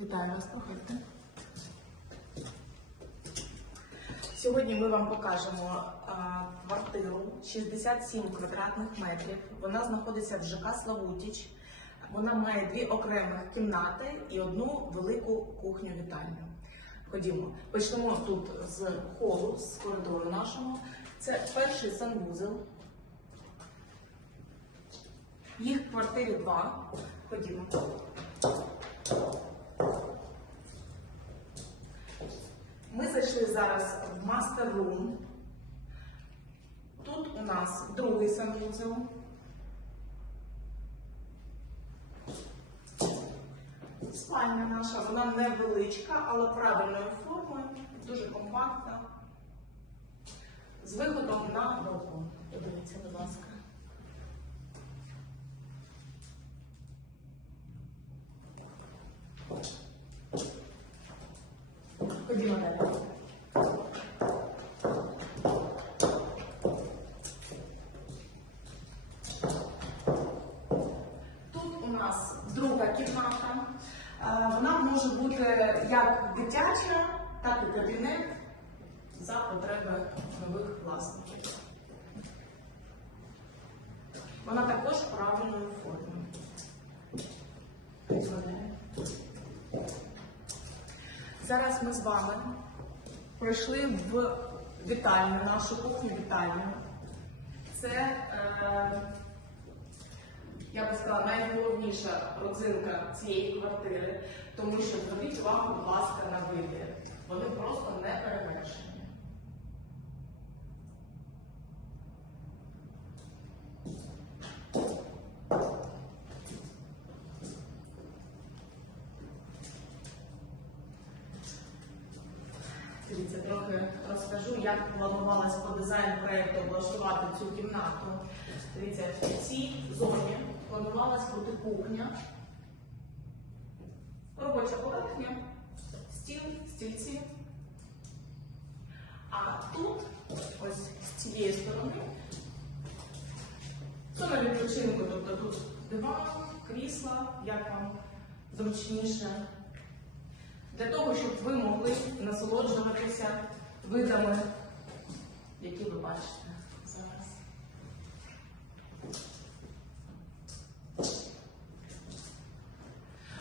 Вітаю вас, проходьте. Сьогодні ми вам покажемо квартиру 67 квадратних метрів. Вона знаходиться в ЖК Славутіч. Вона має дві окремих кімнати і одну велику кухню вітальню. Ходімо, почнемо тут з холу, з коридору нашого. Це перший санвузел. Їх в квартирі два. Ходімо. Ми зайшли зараз в Master Room. Тут у нас другий санвузел. Спальня наша, вона невеличка, але правильною формою, дуже компактна. З виходом на балкон. Подивіться, будь ласка. Ходімо далі. Тут у нас друга кімната. Е, Вона може бути як дитяча, так і кабінет за потреби нових власників. Вона також правильної форми. Ходімо далі. Зараз ми з вами пройшли в вітальню, нашу кухню вітальню. Це, е, я би сказала, найголовніша родзинка цієї квартири, тому що зверніть увагу, будь ласка, на вибір. Вони просто не перевершені. Дивіться, трохи розкажу, як планувалось по дизайн проєкту облаштувати цю кімнату. Дивіться, в цій зоні планувалась бути кухня, робоча поверхня, стіл, стільці. А тут, ось з цієї сторони, зона відпочинку, тобто тут диван, крісла, як вам зручніше для того, щоб ви могли насолоджуватися видами, які ви бачите зараз.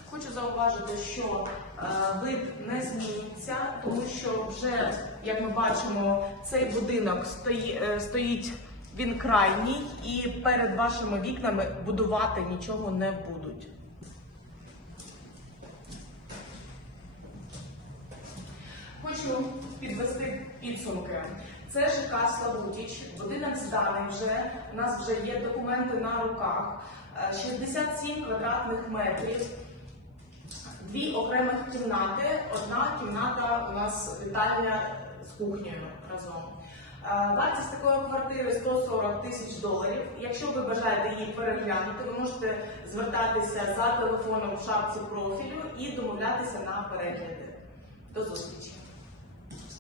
Хочу зауважити, що е, вид не зміниться, тому що вже, як ми бачимо, цей будинок стої, е, стоїть він крайній, і перед вашими вікнами будувати нічого не будуть. Хочу підвести підсумки. Це ЖК Славутіч, будинок зданий вже. У нас вже є документи на руках. Е, 67 квадратних метрів, дві окремих кімнати. Одна кімната у нас вітальня з кухнею разом. Е, Вартість такої квартири 140 тисяч доларів. Якщо ви бажаєте її переглянути, ви можете звертатися за телефоном в шапці профілю і домовлятися на перегляди. До зустрічі!